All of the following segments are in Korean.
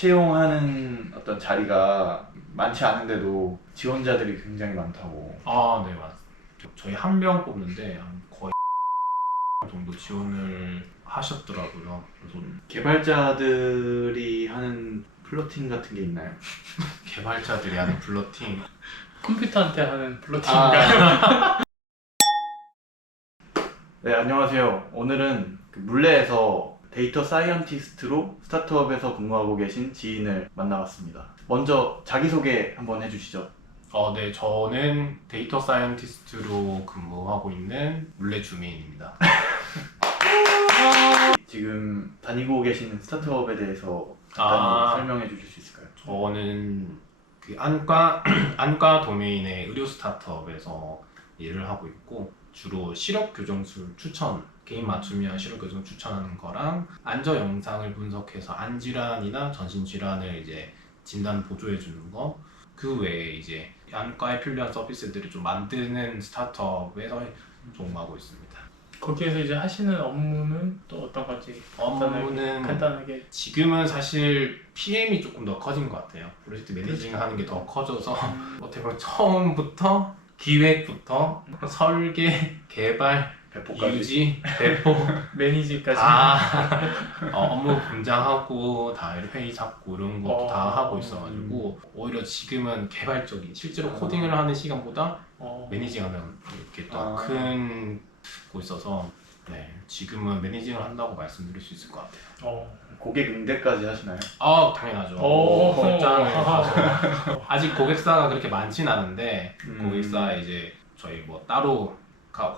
채용하는 어떤 자리가 많지 않은데도 지원자들이 굉장히 많다고. 아, 네, 맞습니다. 저희 한 명 뽑는데 거의 정도 지원을 하셨더라고요. 그래서 개발자들이 하는 플로팅 같은 게 있나요? 개발자들이 하는 플러팅. 컴퓨터한테 하는 플러팅인가요? 네, 안녕하세요. 오늘은 물레에서 데이터 사이언티스트로 스타트업에서 근무하고 계신 지인을 만나봤습니다. 먼저 자기소개 한번 해주시죠. 네, 저는 데이터 사이언티스트로 근무하고 있는 물레 주민입니다. 지금 다니고 계신 스타트업에 대해서 간단히 설명해 주실 수 있을까요? 저는 그 안과 도메인의 의료 스타트업에서 일을 하고 있고, 주로 시력 교정술 추천, 개인 맞춤형 시력 교정 추천하는 거랑 안저 영상을 분석해서 안질환이나 전신질환을 이제 진단 보조해 주는 거, 그 외에 이제 안과에 필요한 서비스들을 좀 만드는 스타트업에서 종사하고 있습니다. 거기에서 이제 하시는 업무는 또 어떤 건지 업무는 간단하게. 지금은 사실 PM이 조금 더 커진 것 같아요. 프로젝트 매니징 하는 게 더 커져서 어떻게 보면 처음부터 기획부터 설계, 개발, 배포까지. 유지, 배포 매니지까지. 다 업무 분장하고 다 회의 잡고 이런 것도 다 하고 있어가지고 오히려 지금은 개발적인 실제로 코딩을 하는 시간보다 매니징하면 이렇게 더 큰 고 있어서, 네, 지금은 매니징을 한다고 말씀드릴 수 있을 것 같아요. 고객 응대까지 하시나요? 당연하죠. 오. 현장에 가서 아직 고객사가 그렇게 많진 않은데 고객사에 이제 저희 뭐 따로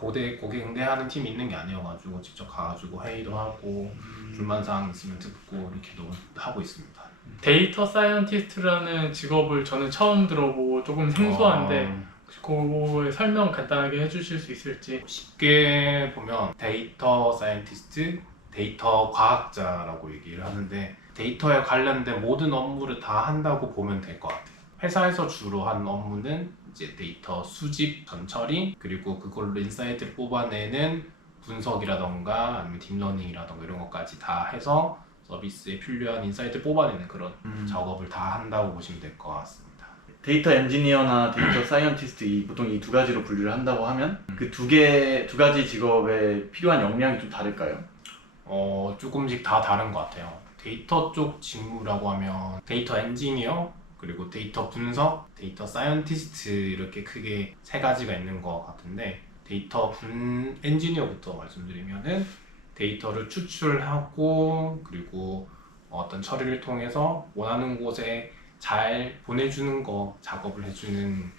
고객 응대하는 팀이 있는 게 아니어가지고 직접 가가지고 회의도 하고 불만사항 있으면 듣고 이렇게도 하고 있습니다. 데이터 사이언티스트라는 직업을 저는 처음 들어보고 조금 생소한데 그거에 설명 간단하게 해주실 수 있을지. 쉽게 보면 데이터 사이언티스트, 데이터 과학자라고 얘기를 하는데, 데이터에 관련된 모든 업무를 다 한다고 보면 될 것 같아요. 회사에서 주로 하는 업무는 이제 데이터 수집, 전처리, 그리고 그걸로 인사이트를 뽑아내는 분석이라던가 아니면 딥러닝이라던가 이런 것까지 다 해서 서비스에 필요한 인사이트를 뽑아내는 그런 작업을 다 한다고 보시면 될 것 같습니다. 데이터 엔지니어나 데이터 사이언티스트 보통 이 두 가지로 분류를 한다고 하면 그 두 가지 직업에 필요한 역량이 좀 다를까요? 조금씩 다 다른 것 같아요. 데이터 쪽 직무라고 하면 데이터 엔지니어, 그리고 데이터 분석, 데이터 사이언티스트 이렇게 크게 세 가지가 있는 것 같은데, 데이터 엔지니어부터 말씀드리면은 데이터를 추출하고 그리고 어떤 처리를 통해서 원하는 곳에 잘 보내주는 거 작업을 해주는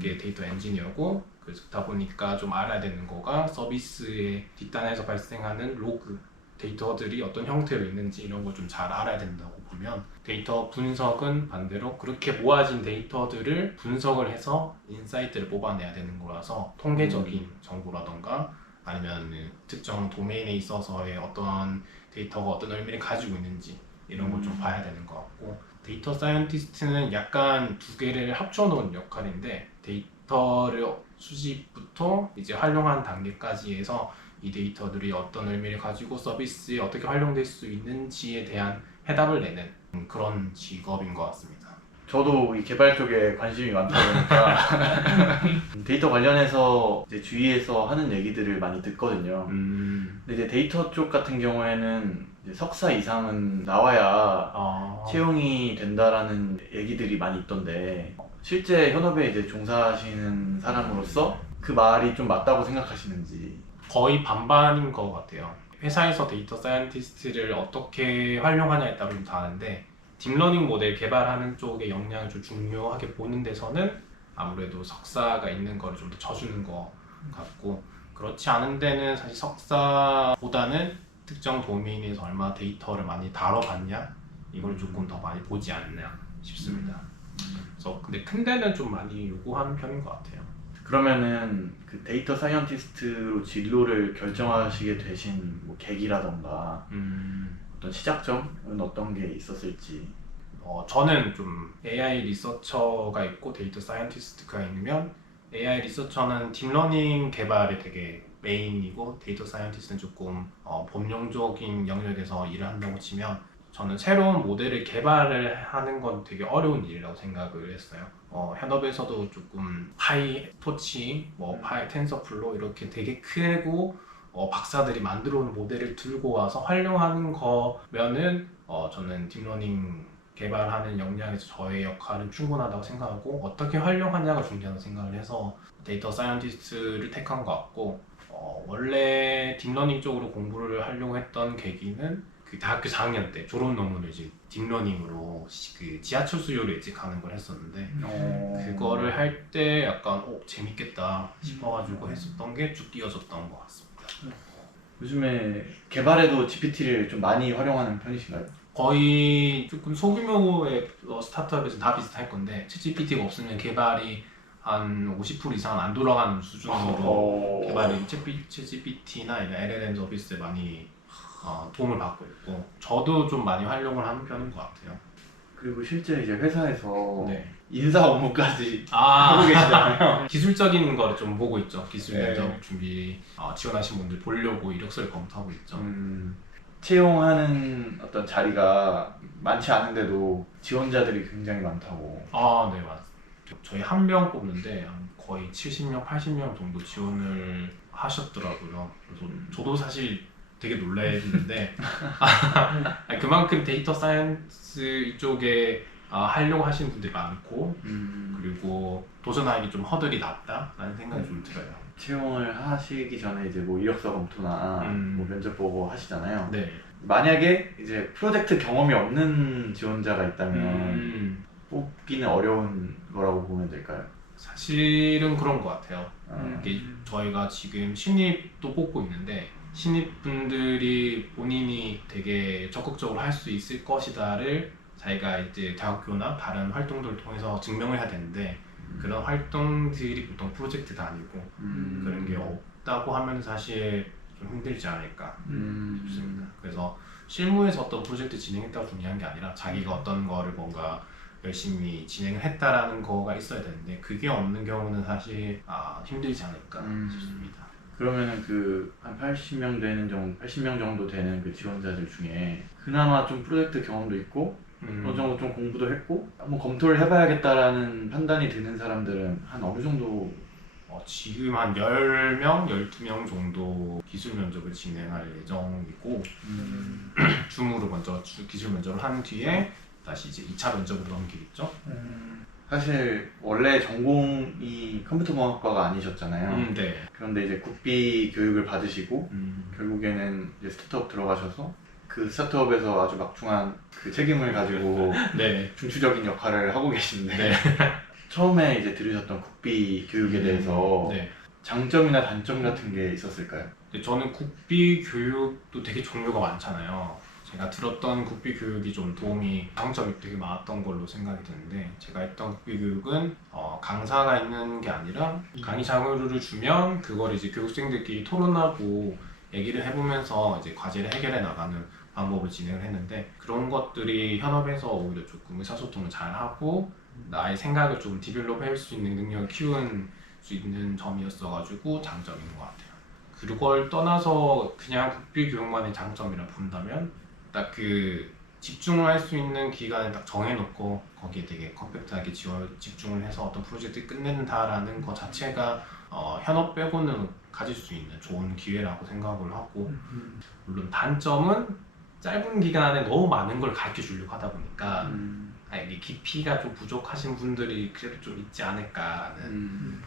게 데이터 엔지니어고, 그렇다 보니까 좀 알아야 되는 거가 서비스의 뒷단에서 발생하는 로그, 데이터들이 어떤 형태로 있는지 이런 걸 좀 잘 알아야 된다고 보면, 데이터 분석은 반대로 그렇게 모아진 데이터들을 분석을 해서 인사이트를 뽑아내야 되는 거라서 통계적인 정보라던가 아니면 특정 도메인에 있어서의 어떤 데이터가 어떤 의미를 가지고 있는지 이런 걸 좀 봐야 되는 것 같고, 데이터 사이언티스트는 약간 두 개를 합쳐놓은 역할인데, 데이터를 수집부터 이제 활용한 단계까지 해서 이 데이터들이 어떤 의미를 가지고 서비스에 어떻게 활용될 수 있는지에 대한 해답을 내는 그런 직업인 것 같습니다. 저도 이 개발 쪽에 관심이 많다 보니까 데이터 관련해서 이제 주위에서 하는 얘기들을 많이 듣거든요. 근데 이제 데이터 쪽 같은 경우에는 이제 석사 이상은 나와야 채용이 된다라는 얘기들이 많이 있던데, 실제 현업에 이제 종사하시는 사람으로서 그 말이 좀 맞다고 생각하시는지. 거의 반반인 것 같아요. 회사에서 데이터 사이언티스트를 어떻게 활용하냐에 따라 좀 다른데, 딥러닝 모델 개발하는 쪽의 역량을 좀 중요하게 보는 데서는 아무래도 석사가 있는 거를 좀 더 쳐주는 것 같고, 그렇지 않은 데는 사실 석사보다는 특정 도메인에서 얼마나 데이터를 많이 다뤄봤냐 이걸 조금 더 많이 보지 않나 싶습니다. 그래서 근데 큰 데는 좀 많이 요구하는 편인 것 같아요. 그러면은 그 데이터 사이언티스트로 진로를 결정하시게 되신 뭐 계기라던가 어떤 시작점은 어떤 게 있었을지. 저는 좀 AI 리서처가 있고 데이터 사이언티스트가 있으면, AI 리서처는 딥러닝 개발이 되게 메인이고 데이터 사이언티스트는 조금 범용적인 영역에서 일을 한다고 치면, 저는 새로운 모델을 개발을 하는 건 되게 어려운 일이라고 생각을 했어요. 현업에서도 조금 파이토치, 파이 텐서플로 이렇게 되게 크고 박사들이 만들어 온 모델을 들고 와서 활용하는 거면은 저는 딥러닝 개발하는 역량에서 저의 역할은 충분하다고 생각하고 어떻게 활용하냐가 중요하다고 생각을 해서 데이터 사이언티스트를 택한 것 같고 원래 딥러닝 쪽으로 공부를 하려고 했던 계기는 그 대학교 4학년 때 졸업 논문을 이제 딥러닝으로 그 지하철 수요를 예측하는 걸 했었는데 그거를 할 때 약간 재밌겠다 싶어가지고 했었던 게 쭉 이어졌던 것 같습니다. 요즘에 개발에도 GPT를 좀 많이 활용하는 편이신가요? 거의 조금 소규모의 스타트업에서 다 비슷할 건데 챗GPT가 없으면 개발이 한 50% 이상은 안 돌아가는 수준으로 개발이 챗GPT나 LLM 서비스에 많이 도움을 받고 있고 저도 좀 많이 활용을 하는 편인 것 같아요. 그리고 실제 이제 회사에서 네. 인사 업무까지 하고 계시잖아요. 기술적인 거를 좀 보고 있죠. 기술 네. 면접 준비 지원하신 분들 보려고 이력서를 검토하고 있죠. 채용하는 어떤 자리가 많지 않은데도 지원자들이 굉장히 많다고. 네, 맞습니다. 저희 한 명 뽑는데 거의 70명, 80명 정도 지원을 하셨더라고요. 그래서 저도 사실 되게 놀랐는데 그만큼 데이터 사이언스 이쪽에 하려고 하시는 분들이 많고 그리고 도전하기 좀 허들이 낮다라는 생각이 좀 들어요. 채용을 하시기 전에 이제 뭐 이력서 검토나 뭐 면접 보고 하시잖아요. 네. 만약에 이제 프로젝트 경험이 없는 지원자가 있다면 뽑기는 어려운 거라고 보면 될까요? 사실은 그런 것 같아요. 이게 저희가 지금 신입도 뽑고 있는데 신입분들이 본인이 되게 적극적으로 할 수 있을 것이다를 자기가 이제 대학교나 다른 활동들을 통해서 증명을 해야 되는데 그런 활동들이 보통 프로젝트도 아니고 그런 게 없다고 하면 사실 좀 힘들지 않을까 싶습니다. 그래서 실무에서 어떤 프로젝트 진행했다고 중요한 게 아니라 자기가 어떤 거를 뭔가 열심히 진행을 했다라는 거가 있어야 되는데 그게 없는 경우는 사실 힘들지 않을까 싶습니다. 그러면은 그 한 80명 정도 되는 그 지원자들 중에 그나마 좀 프로젝트 경험도 있고 어느 정도 좀 공부도 했고 한번 검토를 해봐야겠다라는 판단이 드는 사람들은 한 어느 정도? 지금 한 10명, 12명 정도 기술 면접을 진행할 예정이고 줌으로 먼저 기술 면접을 한 뒤에 다시 이제 2차 면접으로 넘기겠죠. 사실 원래 전공이 컴퓨터공학과가 아니셨잖아요. 네. 그런데 이제 국비 교육을 받으시고 결국에는 이제 스타트업 들어가셔서 그 스타트업에서 아주 막중한 그 책임을 가지고 네. 중추적인 역할을 하고 계신데 네. 처음에 이제 들으셨던 국비 교육에 대해서 네. 장점이나 단점 같은 게 있었을까요? 근데 저는 국비 교육도 되게 종류가 많잖아요. 제가 들었던 국비 교육이 좀 장점이 되게 많았던 걸로 생각이 드는데 제가 했던 국비 교육은 강사가 있는 게 아니라 강의 자료를 주면 그걸 이제 교육생들끼리 토론하고 얘기를 해보면서 이제 과제를 해결해 나가는 방법을 진행을 했는데 그런 것들이 현업에서 오히려 조금 의사소통을 잘하고 나의 생각을 좀 디벨롭 할 수 있는 능력을 키운 수 있는 점이었어가지고 장점인 것 같아요. 그걸 떠나서 그냥 국비 교육만의 장점이라 본다면 딱 그 집중을 할 수 있는 기간을 딱 정해놓고 거기에 되게 컴팩트하게 집중을 해서 어떤 프로젝트를 끝낸다라는 것 자체가 현업 빼고는 가질 수 있는 좋은 기회라고 생각을 하고 물론 단점은 짧은 기간 안에 너무 많은 걸 가르쳐 주려고 하다 보니까 이게 깊이가 좀 부족하신 분들이 그래도 좀 있지 않을까라는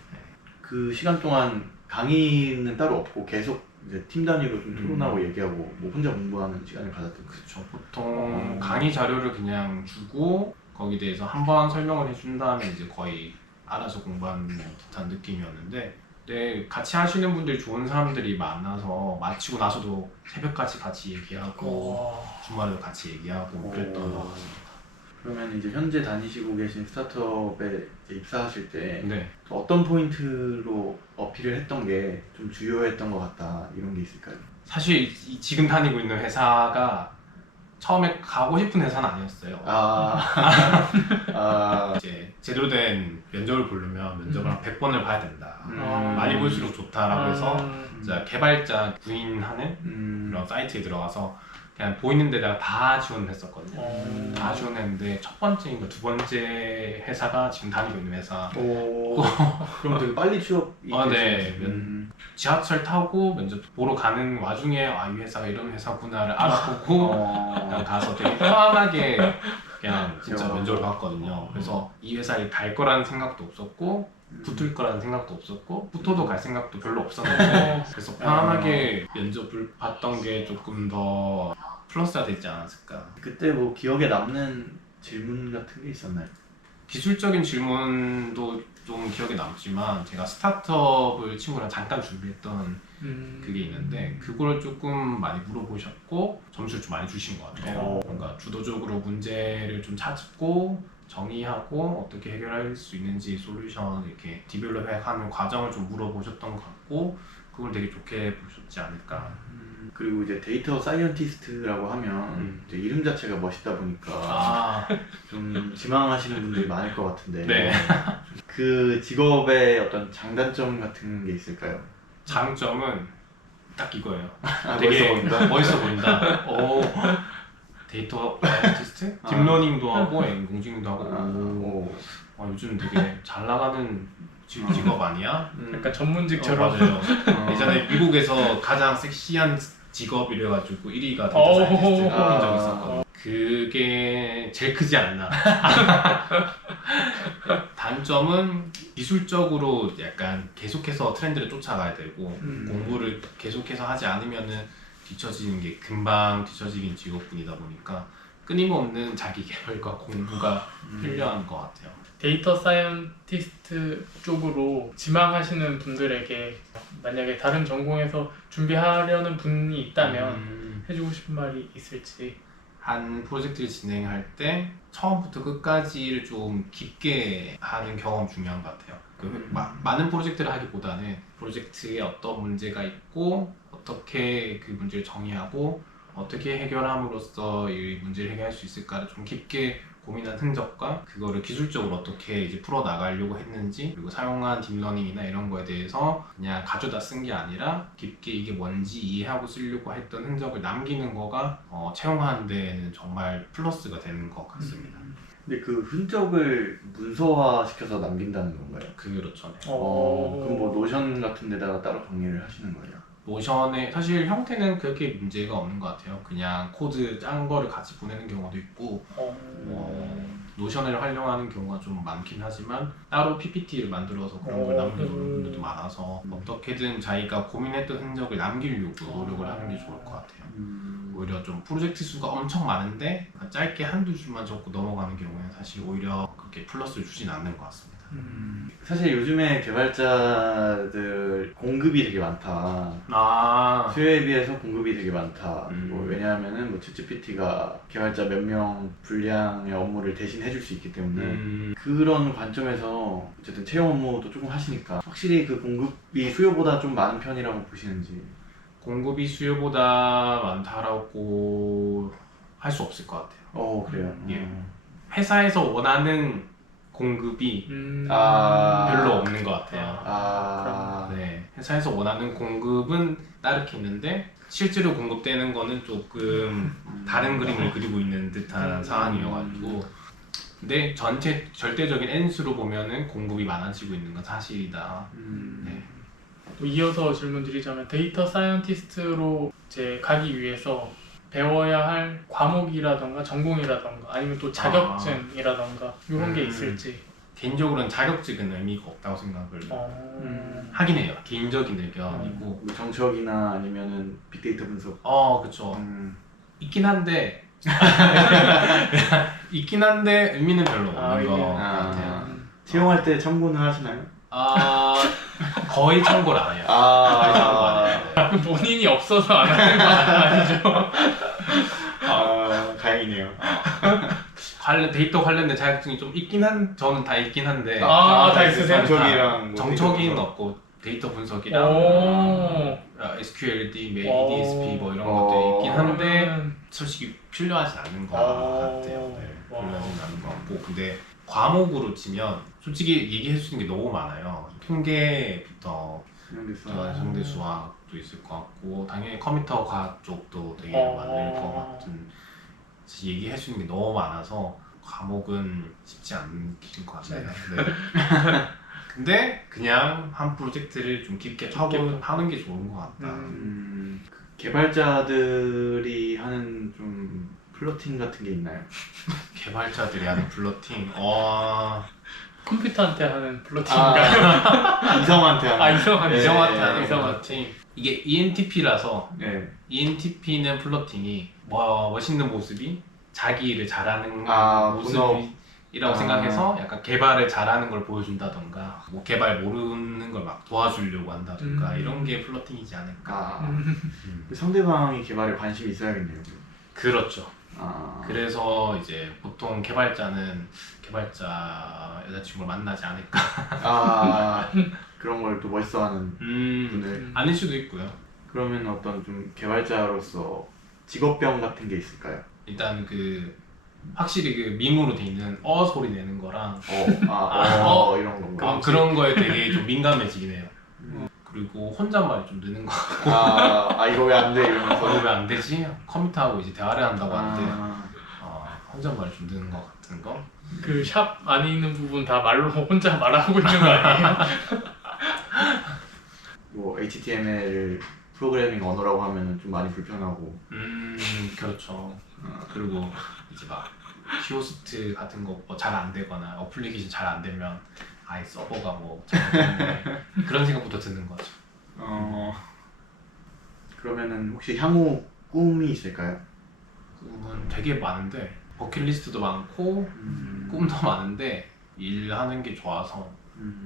그 시간 동안 강의는 따로 없고 계속 이제 팀 단위로 좀 토론하고 얘기하고 뭐 혼자 공부하는 시간을 가졌던 거죠. 그렇죠. 보통 강의 자료를 그냥 주고 거기에 대해서 한번 설명을 해준 다음에 이제 거의 알아서 공부하는 듯한 느낌이었는데 근데 같이 하시는 분들이 좋은 사람들이 많아서 마치고 나서도 새벽까지 같이 얘기하고 주말에도 같이 얘기하고 그랬던 것 같습니다. 그러면 이제 현재 다니시고 계신 스타트업에 이제 입사하실 때 네. 어떤 포인트로 어필을 했던 게 좀 주요했던 것 같다 이런 게 있을까요? 사실 지금 다니고 있는 회사가 처음에 가고 싶은 회사는 아니었어요. 이제 제대로 된 면접을 보려면 면접을 한 100번을 봐야 된다. 많이 볼수록 좋다라고 해서 개발자 구인하는 그런 사이트에 들어가서 그냥 보이는 데다가 다 지원을 했었거든요. 어. 다 지원했는데 첫 번째인가 두 번째 회사가 지금 다니고 있는 회사. 오. 그럼 되게 빨리 취업이 아, 네. 되시네요. 지하철 타고 면접 보러 가는 와중에 이 회사가 이런 회사구나를 알아보고 그냥 가서 되게 편안하게 그냥 진짜 그렇죠. 면접을 봤거든요. 그래서 이 회사에 갈 거라는 생각도 없었고 붙을 거라는 생각도 없었고 붙어도 갈 생각도 별로 없었는데 그래서 편안하게 면접을 봤던 게 조금 더 플러스가 되지 않았을까. 그때 뭐 기억에 남는 질문 같은 게 있었나요? 기술적인 질문도 좀 기억에 남지만 제가 스타트업을 친구랑 잠깐 준비했던 그게 있는데 그걸 조금 많이 물어보셨고 점수를 좀 많이 주신 것 같아요. 뭔가 주도적으로 문제를 좀 찾고 정의하고 어떻게 해결할 수 있는지 솔루션 이렇게 디벨롭하는 과정을 좀 물어보셨던 것 같고 그걸 되게 좋게 보셨지 않을까. 그리고 이제 데이터 사이언티스트라고 하면 이제 이름 자체가 멋있다 보니까 좀 지망하시는 분들이 많을 것 같은데 네. 그 직업의 어떤 장단점 같은 게 있을까요? 장점은 딱 이거예요. 멋있어 되게 보인다? 멋있어 보인다. 데이터 사이언티스트? 딥러닝도 하고 인공지능도 하고 요즘 되게 잘 나가는 직업 아니야? 약간 전문직처럼. 맞아요. 예전에 미국에서 가장 섹시한 직업 이래가지고 1위가 데이터 사이언티스트 뽑힌 적이 있었거든요. 그게 제일 크지 않나. 단점은 기술적으로 약간 계속해서 트렌드를 쫓아가야 되고 공부를 계속해서 하지 않으면은 뒤처지는 게 금방 뒤처지는 직업군이다 보니까 끊임없는 자기 개발과 공부가 필요한 것 같아요. 데이터 사이언티스트 쪽으로 지망하시는 분들에게 만약에 다른 전공에서 준비하려는 분이 있다면 해주고 싶은 말이 있을지. 한 프로젝트를 진행할 때 처음부터 끝까지를 좀 깊게 하는 경험 중요한 것 같아요. 많은 프로젝트를 하기보다는 프로젝트에 어떤 문제가 있고 어떻게 그 문제를 정의하고 어떻게 해결함으로써 이 문제를 해결할 수 있을까를 좀 깊게 고민한 흔적과 그거를 기술적으로 어떻게 이제 풀어 나가려고 했는지 그리고 사용한 딥러닝이나 이런 거에 대해서 그냥 가져다 쓴 게 아니라 깊게 이게 뭔지 이해하고 쓰려고 했던 흔적을 남기는 거가 채용하는 데에는 정말 플러스가 되는 것 같습니다. 근데 그 흔적을 문서화 시켜서 남긴다는 건가요? 그렇죠. 네. 그럼 뭐 노션 같은 데다가 따로 정리를 하시는 거예요? 노션의 사실 형태는 그렇게 문제가 없는 것 같아요. 그냥 코드 짠 거를 같이 보내는 경우도 있고 노션을 활용하는 경우가 좀 많긴 하지만 따로 PPT를 만들어서 그런 걸 남기는 분들도 많아서 어떻게든 자기가 고민했던 흔적을 남기려고 노력을 하는 게 좋을 것 같아요. 오히려 좀 프로젝트 수가 엄청 많은데 짧게 한두 줄만 적고 넘어가는 경우에는 사실 오히려 그렇게 플러스를 주진 않는 것 같습니다. 사실 요즘에 개발자들 공급이 되게 많다. 수요에 비해서 공급이 되게 많다. 뭐 왜냐하면은 뭐 챗GPT가 개발자 몇 명 분량의 업무를 대신 해줄 수 있기 때문에 그런 관점에서 어쨌든 채용 업무도 조금 하시니까 확실히 그 공급이 수요보다 좀 많은 편이라고 보시는지. 공급이 수요보다 많다라고 할 수 없을 것 같아요. 그래요? 회사에서 원하는 공급이 별로 없는 것 같아요. 네, 회사에서 원하는 공급은 따르게 있는데 실제로 공급되는 거는 조금 다른 그림을 그리고 있는 듯한 상황이어가지고 근데 절대적인 N수로 보면은 공급이 많아지고 있는 건 사실이다. 네. 또 이어서 질문 드리자면 데이터 사이언티스트로 이제 가기 위해서 배워야 할 과목이라던가 전공이라던가 아니면 또 자격증이라던가 이런 게 있을지. 개인적으로는 자격증은 의미가 없다고 생각을 하긴 해요. 개인적인 의견이고 뭐 정책이나 아니면은 빅데이터 분석. 그쵸. 있긴 한데 의미는 별로 없는 것 같아요. 채용할 때 참고는 하시나요? 거의 참고를 안 해요. 본인이 없어서 안 하는 거 아니죠? 다행이네요. 데이터 관련된 자격증이 좀 저는 다 있긴 한데 다 있으세요? 정책이랑 정적인 없고 데이터 분석이랑 SQLD, EDSP 뭐 이런 것들이 있긴 한데 솔직히 필요하진 않는 것 같아요. 네, 필요하진 않는 것 같고 근데 과목으로 치면 솔직히 얘기해 주는 게 너무 많아요. 통계부터 형대수학, 쪽도 있을 것 같고 당연히 컴퓨터 과학 쪽도 되게 많을 것 같은. 사실 얘기할 수 있는 게 너무 많아서 과목은 쉽지 않긴 것 같네요. 네. 근데 그냥 한 프로젝트를 좀 깊게 하는 게 좋은 것 같다. 개발자들이 하는 좀 플러팅 같은 게 있나요? 개발자들이 하는 플러팅. 컴퓨터한테 하는 플러팅인가요? 이성한테 하는. 이성한테. 이성한테 하는 이성한테. 플러팅. 이게 ENTP라서 네. ENTP는 플러팅이 멋있는 모습이 자기 일을 잘하는 본업. 모습이라고 생각해서 약간 개발을 잘하는 걸 보여준다던가 뭐 개발 모르는 걸 막 도와주려고 한다던가 이런 게 플러팅이지 않을까. 상대방이 개발에 관심이 있어야겠네요. 그렇죠. 아. 그래서 이제 보통 개발자는 개발자 여자친구를 만나지 않을까. 그런 걸 또 멋있어하는 분을. 아닐 수도 있고요. 그러면 어떤 좀 개발자로서 직업병 같은 게 있을까요? 일단 확실히 밈으로 돼 있는 소리 내는 거랑 이런 건가? 그런 거에 되게 좀 민감해지긴 해요. 그리고 혼잣말이 좀 느는 거 같고. 이거 왜 안 돼? 이러면서. 왜 안 되지? 컴퓨터하고 이제 대화를 한다고 하는데 혼잣말이 좀 느는 거 같은 거. 그 샵 안에 있는 부분 다 말로 혼자 말하고 있는 거 아니에요? 뭐 HTML 프로그래밍 언어라고 하면 좀 많이 불편하고. 그렇죠. 그리고 이제 막 키오스트 같은 거 잘 안 되거나 어플리케이션 잘 안 되면 아예 서버가 뭐 잘못됐네 그런 생각부터 드는 거죠. 그러면은 혹시 향후 꿈이 있을까요? 꿈은 되게 많은데 버킷리스트도 많고 꿈도 많은데 일하는 게 좋아서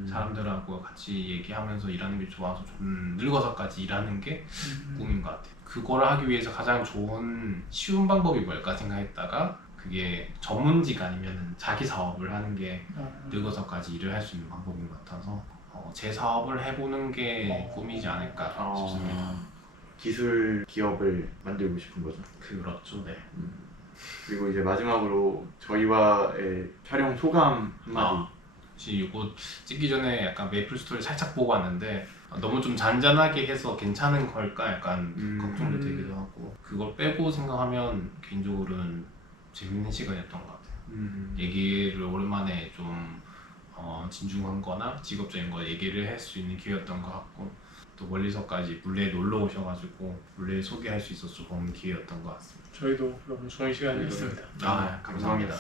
사람들하고 같이 얘기하면서 일하는 게 좋아서 좀 늙어서까지 일하는 게 꿈인 것 같아요. 그걸 하기 위해서 가장 좋은 쉬운 방법이 뭘까 생각했다가 그게 전문직 아니면 자기 사업을 하는 게 늙어서까지 일을 할 수 있는 방법인 것 같아서 제 사업을 해보는 게 꿈이지 않을까 싶습니다. 기술 기업을 만들고 싶은 거죠. 그렇죠. 네. 그리고 이제 마지막으로 저희와의 촬영 소감 한마디. 사실 이거 찍기 전에 약간 메이플 스토리 살짝 보고 왔는데 너무 좀 잔잔하게 해서 괜찮은 걸까 약간 걱정도 되기도 하고 그걸 빼고 생각하면 개인적으로는 재밌는 시간이었던 것 같아요. 얘기를 오랜만에 좀 진중한 거나 직업적인 거 얘기를 할 수 있는 기회였던 것 같고 또 멀리서까지 물레에 놀러 오셔가지고 물레 소개할 수 있어서 좋은 기회였던 것 같습니다. 저희도 너무 좋은 시간이었습니다. 감사합니다.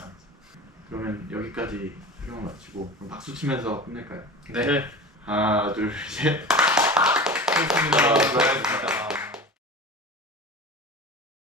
그러면 여기까지 촬영을 마치고 그럼 박수 치면서 끝낼까요? 네. 하나, 둘, 셋. 고맙습니다. 수고하셨습니다.